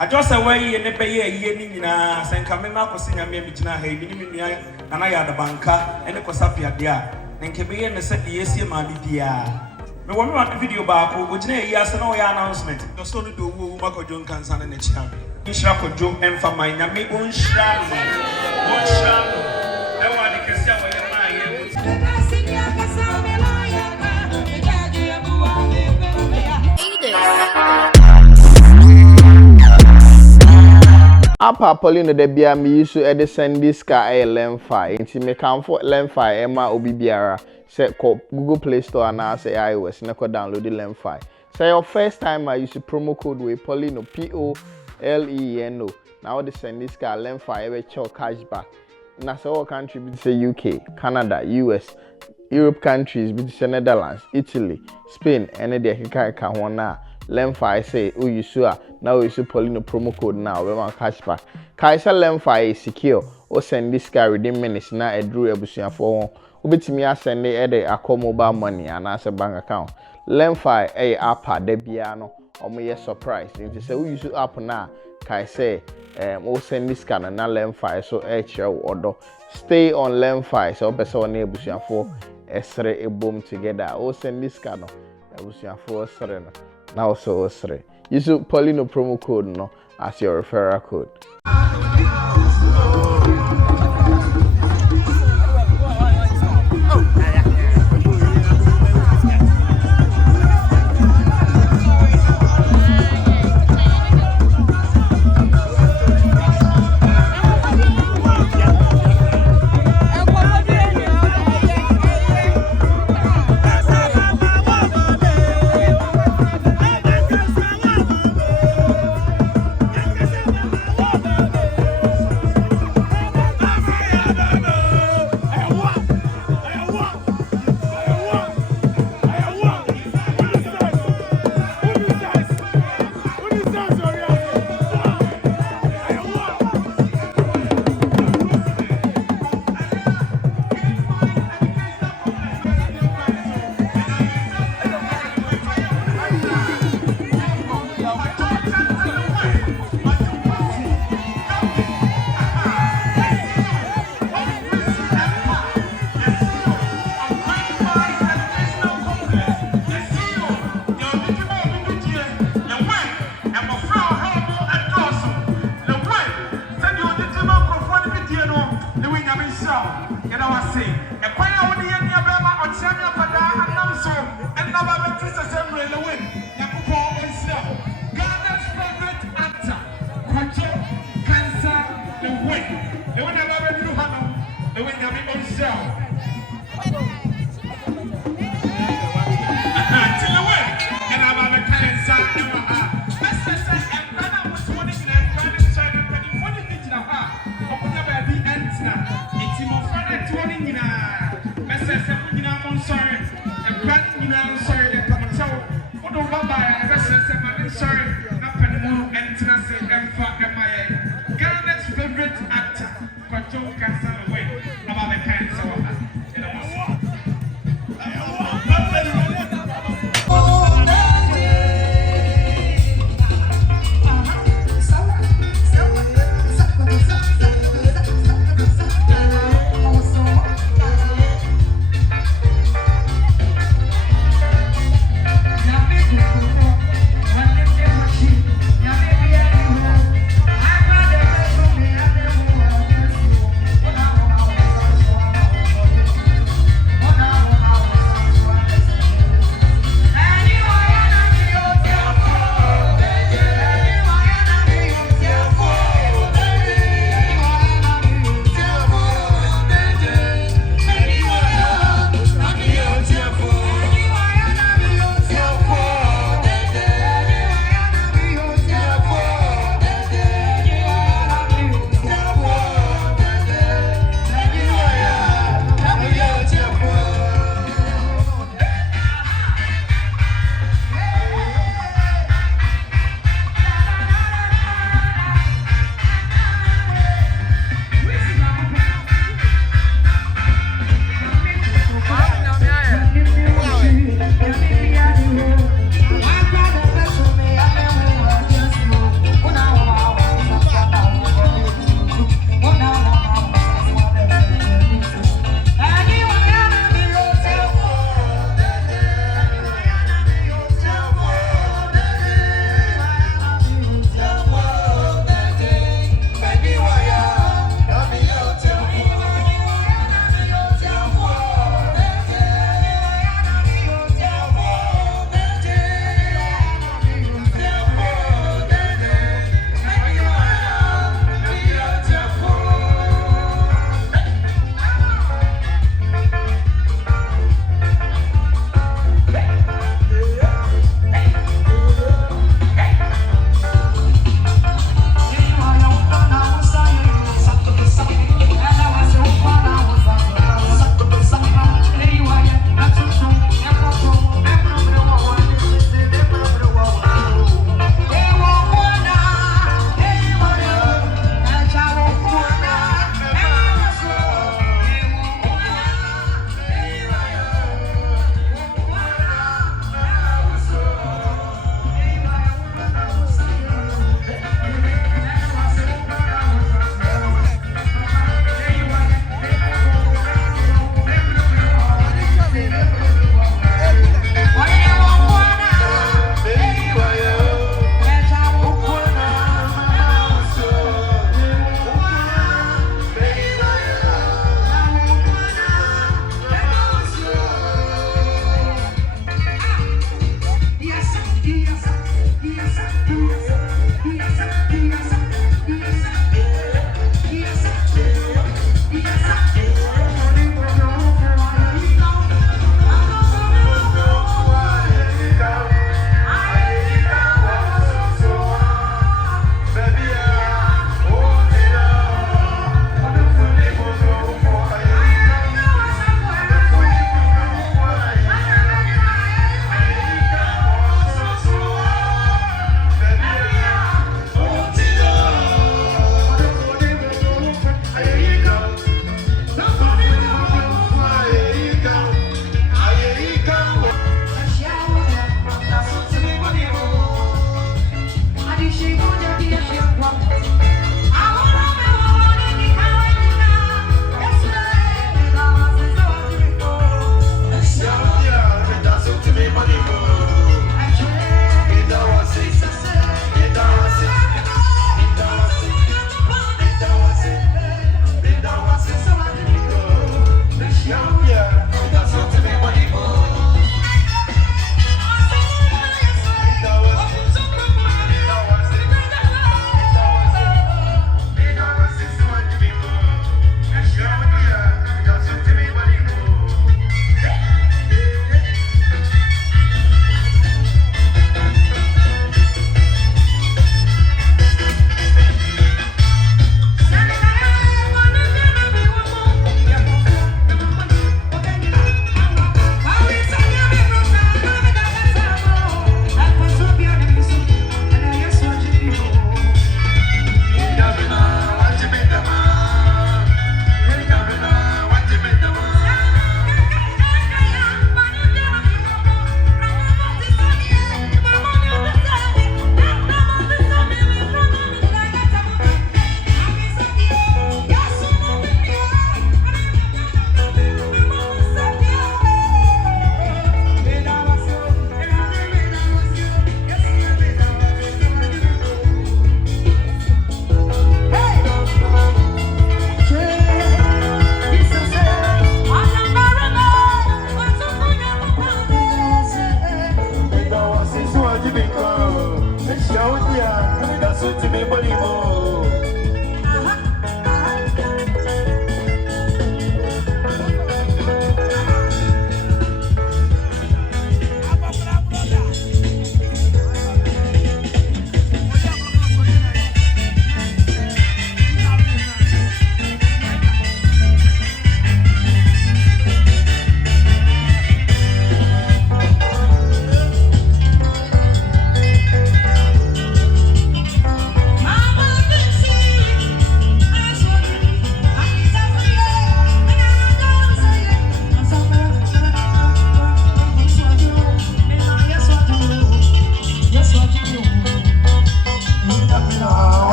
I just away in the bay, yen na Sankama Cosinia Michina, Haven, and I had the banker and the Cosapia dia, and Kabi and the set the AC Mali dia. No one want the video back, which yes and no announcement. The story to Mako John Kansan and the champ. Ishako Joe and for my Nami Unsham. I want to kiss Apa Pauline de bia me use e send this car lemfi nti me kan for lemfi e ma obi biara say Google Play Store and say iOS na ko download the lemfi. Say your first time I use promo code we Pauline POLENO. Now the send this car lemfi we chow cashback. Na say all country be say UK, Canada, US, Europe countries be say Netherlands, Italy, Spain and the ka ho na Lemfi say oh you sure now you should Pauline promo code now we want cashback. Kaisa Lemfi is secure or send this guy within minutes na e drew ebusia for obetimi asend e dey akọ mobile money and as a bank account. Lemfi app de bia no omo ye surprise nti say we use app na kai say o send this guy na Lemfi so e chere odo stay on Lemfi so person on ebusia for esre ebom together o send this guy no ebusia for esre no now so osre. Use Pauline promo code no as your referral code.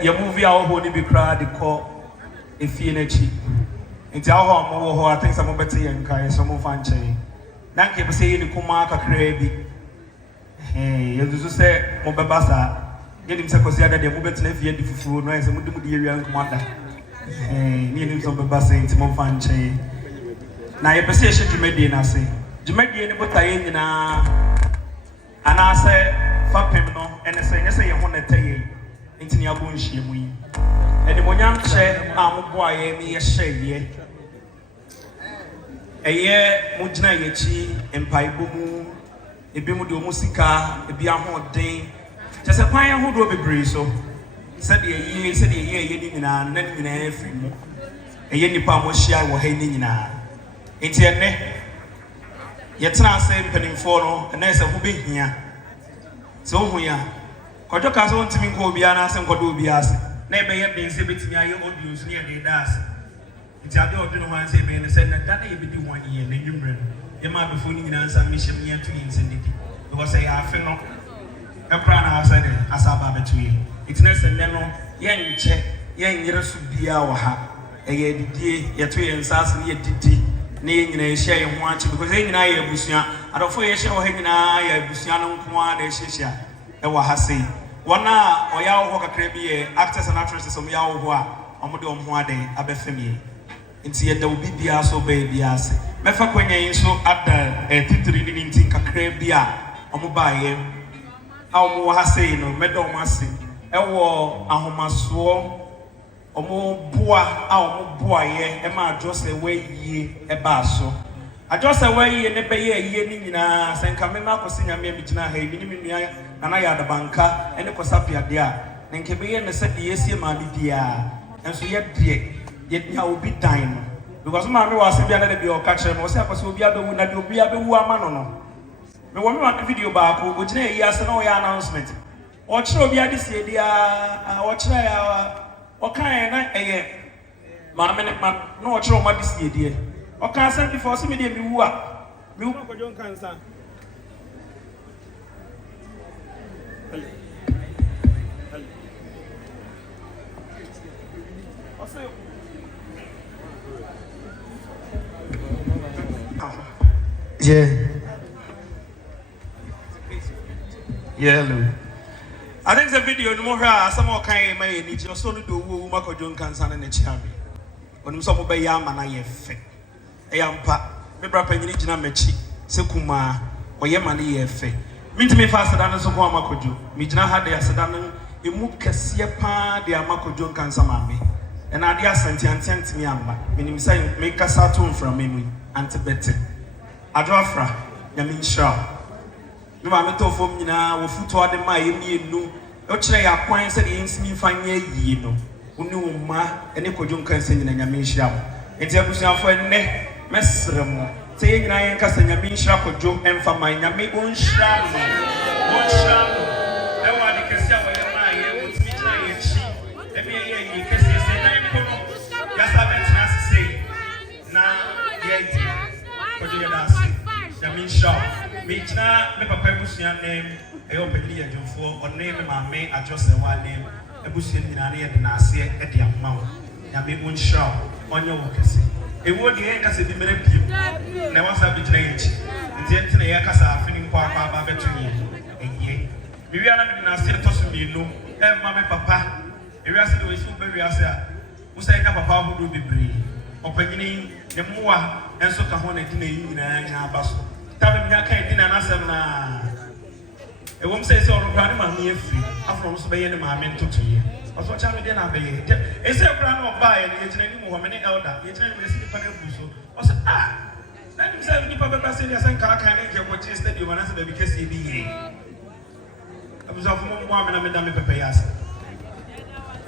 Your movie our holy be crowd the call if you energy. Into our home, I think some better and carry some of Fanche. Thank you for saying the Kumaka Krabi. Hey, you just say Mobabasa. Get him to say that the movement left here the food noise and would do the young commander. Hey, need him some Babasa into Mofanche. Now, your position to Medina say, to make the anybody in and I say, Fapimno, and I say, I want to tell you. Into the Abunshi, and the Monyam said, I'm a boy, me a shade. A year, Mujna Yechi, and Paibumu, a Bimudu Musica, a Biamon Dane, just a pine who will be breezo. Said the year, yedding in our net in every mo. A yenny palm was shy or hanging in our. It's your neck. Yet now, same penning follow, and there's a who be here. So we are. Kojo kaso ntimi ko bia na se nkodo bia ase na ebe ye den se betimi aye audios ne ye da ase nti ade odu no wan se be ne se na da na ye bedi wan ye na nwumre no ye ma befo ni nyina nsa mission ye to yin se ndidi because say afi no e kra na ase de asaba betu ye itine se ne no ye nche ye nyere su bia wa ha e ye didie ye to ye nsa ase ye didi na ye nyina ye hye ye ho achi because ye nyina ye abusua adofo ye hye wo ha nyina ye abusua no nko a da hye ewa hase wana oya wo kakra bi ye actors and actresses om ya wo ho a omode om ho ade abefemie nti ye da obi bia so ba bia ase mefa kwanya yin so ada titiri ni ntin kakra bi a om ba ye a om wo hase no medo om ase ewo ahomaso om boa a om boa ye e ma adjose we yie e ba so adjose we yie ne be ye yie ni nyina senka me ma kosi nyame mi gina ha bi ni menua Nana ya banka ene ko Sophia Adwoa na nke be ye ne se de yesie ma bi dia enso ye de ye nya obi dan no because ma me wa se bia na de bi o ka kire mo se akoso obi abewu na de obi abewu ama no no me wo me wa video ba ko o gina yi ase na o ya announcement o kire obi ade sie dia o kire ya o kan na eye ma me no o kire o ma de sie dia o kan say before se me de mi wu a mi wu ko jon kan sa Yeah, Lou. I think the video no more some more kind may need your son to do Mako John Cansan and the Chambi. When some obey Yam and I have Ayampa, Mebra Penina Mechi, Sekuma, or Yamani F. Meet me faster than a Soko Makoju. Mijna had the Asadan, a Mukasiapa, the Amako John Cansamami. And I dear sent me amba, meaning saying make a saturn from memory, antibete. Adwafra, Yamin Shaw. No, I'm a tofu now, or foot toward the my no. Ochre ya kwan said the insimi fanye ye no. Unu ma, any kojun can send in a Yamin Shaw. It's a bush for a ne, Messremo. Saying I am casting Yamin Shaw for Joe and for my Yami own shram. One shram. I want to kiss your way, what's me trying cheap. Let me hear you kiss you say, yes, I say. Now, yeah, for the last. Yamin Shaw. Mijna me papa ebusuan name e opedi adwofo o name ma me Adwoa Serwaa name ebusuan nyina na ye de na ase e de amma wo Yamin Shaw onye wo kese e wo de en kase bi mere pim na wasa bi gyina yechi nti ente na ye kasa afini mpo akwa ba beto ye eye mi wi ana me na ase to so mi no e ma me papa e wi ase de we so be wi ase a wo sai ka papa hodo bebre opanyini ne moa enso ka ho na di na nyina nya abaso tabe mi aka di na asem na e wom say so ro kra ne ma me afiri afro so be ye ne ma me ntoto ye oso cha me de na be ye e say kra no ba ye ye gina ni mu ho me ne elder ye gina ni si pa na buso oso na ni say ni pa be say ya san ka ne ke ko chi stadium na say be kesi bi ye abuso fo mo mo me na me da me pepe ya say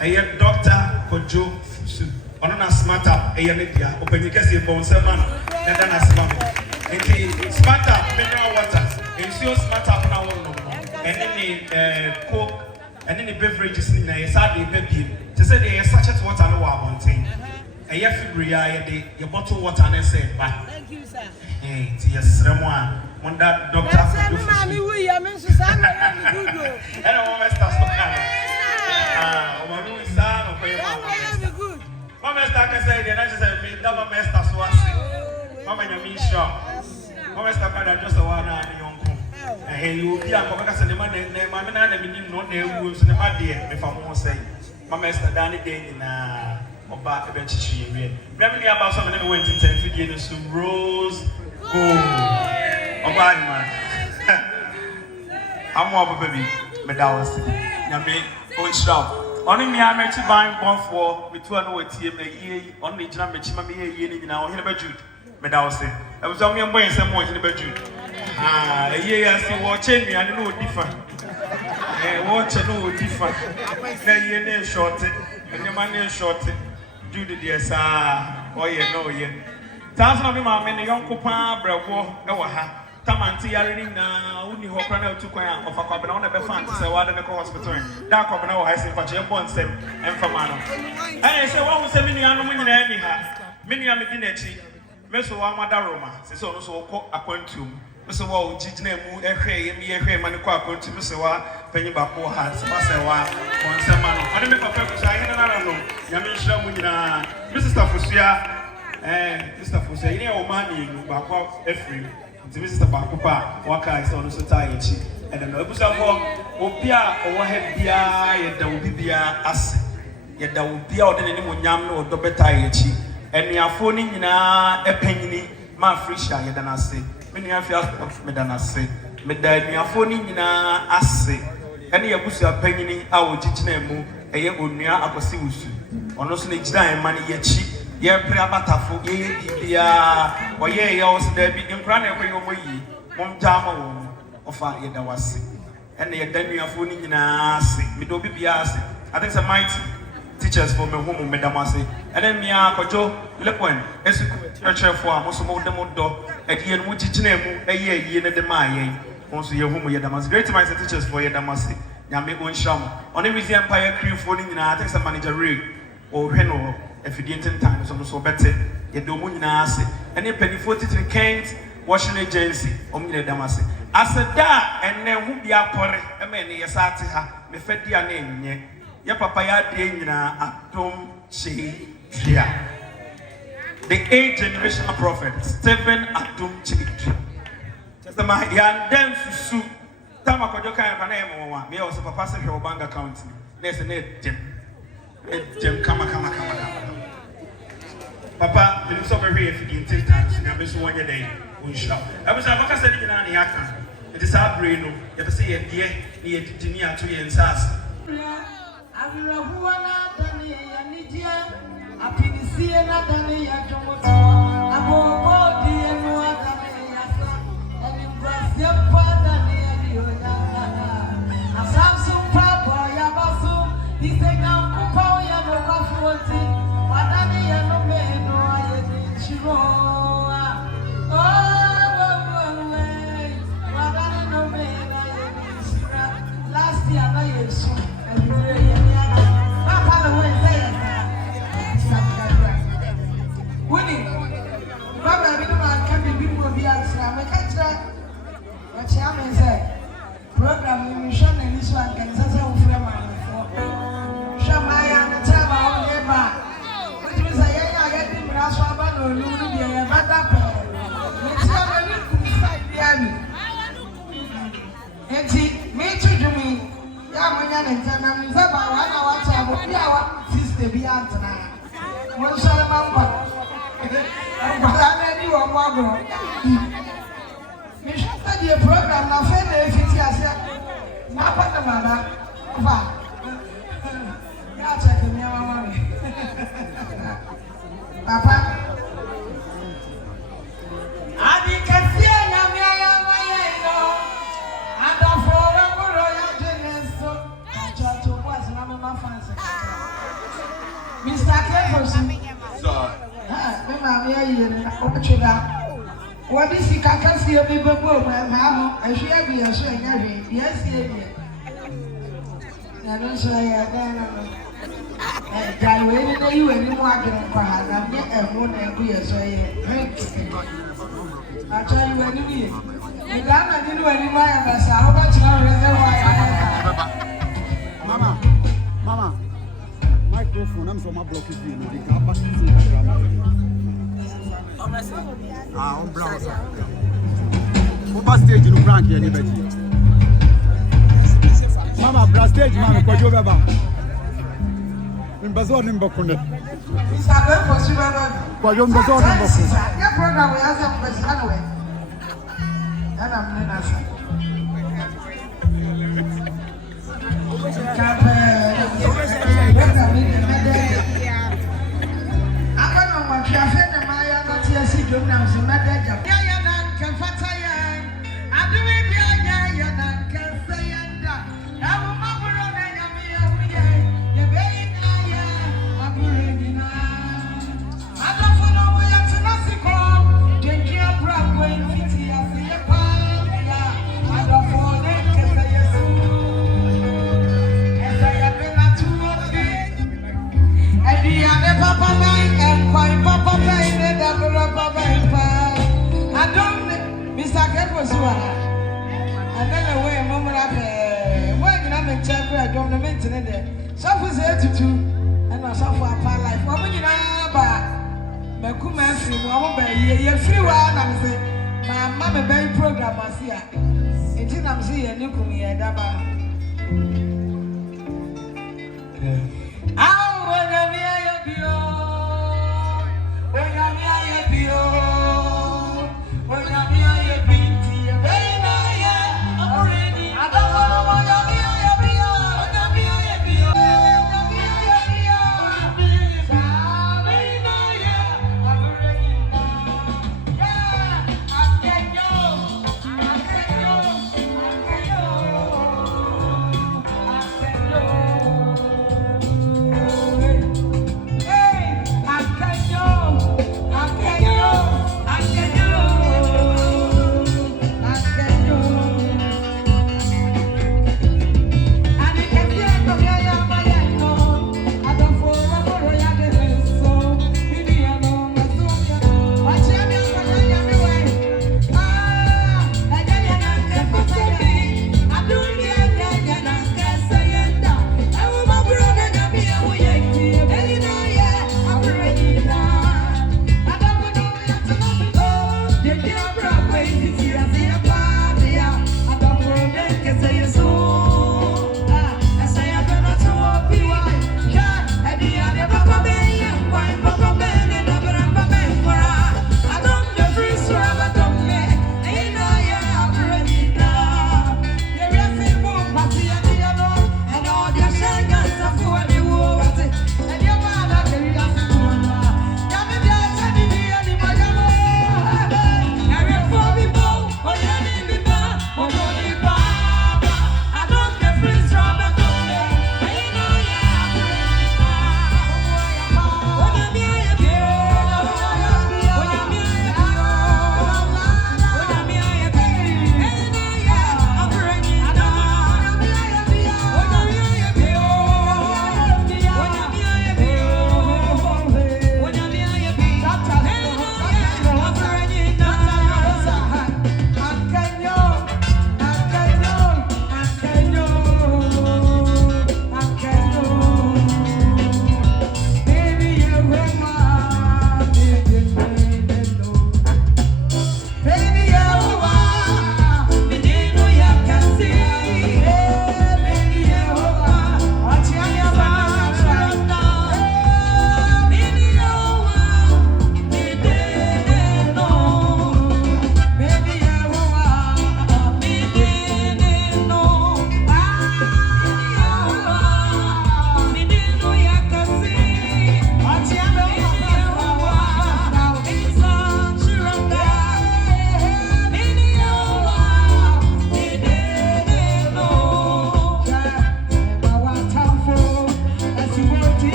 aye doctor Kojo Fusu ono na smart up aye ne dia opanyi kesi bon se man na da na smart enti smart up mineral water ensure smart up na won no any coke any beverages ni na yesa de baby te say dey sachet water no wa mountain aye figure ya de your bottle water na say ba thank you sir ti yesremo a wonder doctor Kojo Fusu mami wi ya me so sa na good o and o me start so o mami wi sa no pay good mama start ka say dey na say me da mama start so ase mama nya me sure mama start ka da just one na yonko you be a ko ka say ma me na me nim no na ewu so ne ma de me fa mo say mama start da ne dey na oba e be chichi ewe me me aba so me ne went in 10 figure no so rose gold oba ni man amo oba baby me da was nya me on shop oni mi amechi ban bonfo metu ano watie me yie oni gina mechi ma me yie ni nyina ohene ba Jude me da wo se e bu so me mbo yen se mo ohene ba Jude yie ya se wo che nuane no odifa wo che no odifa na yie ne short ene ma ne short Jude de sa oye no ye taso na me ma me ne yonko pa brabo e wa ha tamanti yare ni na uni ho pra na tukwan ofa kwa bena wona be fan se wa de ko hospital da kwa bena wo ha se fache bon sem emfama no ai se wa hu se mini anu nyina ani ha mini ya me di na chi me so wa mada roma se so no so ko akwantum me so wa ojigina mu ehwe ye me ehwe ma ne ko akwantum me so wa panyi ba ko ha se ba se wa bon sem ma no ade me papa ku sa yin na no ya me nhira mu nyina me sister Fosua sister Fosua yin e o ma ni nu ba ko efri the sister Bakupa, Waka is on the Sotachi, and then Obusa for Opia or Hebia, yet there will be as yet there will be out any Munyam or Dobetachi, and we are phoning in a penny, my frisha, yet than I say, many of you of Medan I say, Medan, we are phoning in a assay, any Abusa penny, our Jichinemu, a year unia Akosiusu, or no snake money yet cheap. Ye prayer batafo ye bibia o ye ye o se da bi nkra na ekwe omo yi mom jama wo ofa ye da wase ene ye da nuafo ni nyina ase me do bibia ase I think some mighty teachers for me home Madam ase ene me akojo lekwen esiku churchfo a moso mo de mo do edie no gigina mu eye ye ne de ma ye onso ye home ye da mas great mighty teachers for ye da mase nyame onhram on the reason empire crew for ni nyina I think some manager Ray o hweno if you didn't time so better you do munyina ase ene penifo titiri Kent washing agency omnyina damase aseda ene hu bia pore e me ne yesate ha me fadia na enye ye papa ya de nyina atom chia the 8th generation prophet Stephen Atom Chidri just my yan dem susu tama kojo kan pa na e mo wa me o se papa se hwe bank account na se na dem kama Papa, the news of a real in 10 times, and I miss 1 day. I was a vaca setting in any account. It is our brain, you ever say a dear near Tinia 2 years. I will have one out and Nidia, a PDC and Adania Jomoto. I will go dear no other and in Brazil, father near you. A Samsung Papa, Yabasu, he said, now, Kupa, Yabasu, Madania no man, no, I didn't she roll. Oh, Madania no man, I didn't she last year, I used to, and you were Papa, the way there. Winning. Baba, I don't know, can be people be answering. I can't try. What Chairman said. Program, we shall and this one can settle for a man. Shamaya and the time I will get back. the program, my friend, if it's yes, not what the mother. I'll check in your money. Papa, I can see a young man, and I'm for a royal genius. So I try to watch my fancy. Mr. Cleverson, what is he? I can see a big book, and she had me a shame. Yes, I don't say I waited you anymore. I'm one and we are so I tell you when you mean. You don't do any more of us. How much Mama, microphone, I'm so much blocking you. On browser. What stage you prank anybody? Mama, brass stage, mama, because you're about. In Bazon in Bokune. It's a good for Sugar. Because you're in Bazon in Bokune. Your program will have some question anyway. And I'm not answering. Hey!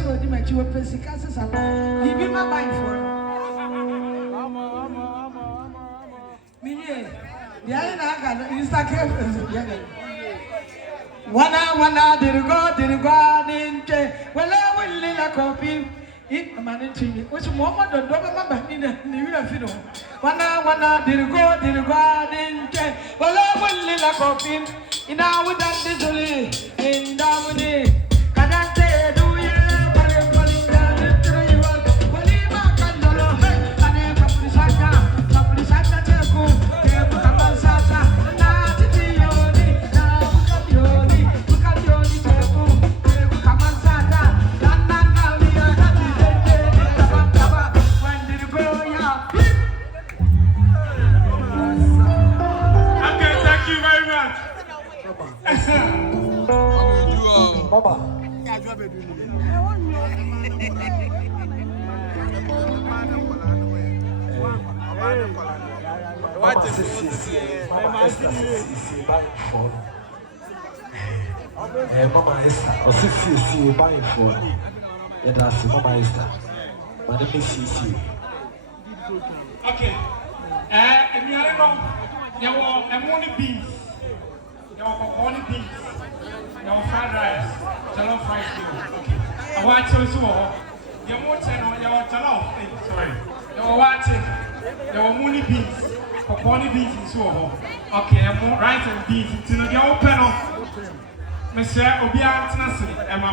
so di machi wo pesi ka sesa yi bi ma buy for mini di ai na ga Instagram ya ga wana dirgo dinte wala wili la copy it amane timi o so mo do do ba ba ni wi afi no wana dirgo dinte wala wili la copy ina wudan dizuli indamuni kadante do ye pare palinga dentro yiwa wali ma kandolo ane paprisaka teku kamasata na titiyoni na bukadioni teku kamasata danna kalia katidente taba wandirgo ya. Okay, thank you very much. Baba. What is this? Mama Esther, or 6 years buying for. Yeah, that's Mama Esther. Madam Sophia. Okay. If you are wrong, there were money beans. There were honey beans. There were fried rice. Jollof rice. Okay. I want to show you. There were jollof. Sorry. There were watching. There were money beans. Honey beans in so. Okay. Rice and beans. Until they open up. Mr. Obiang Tenassi.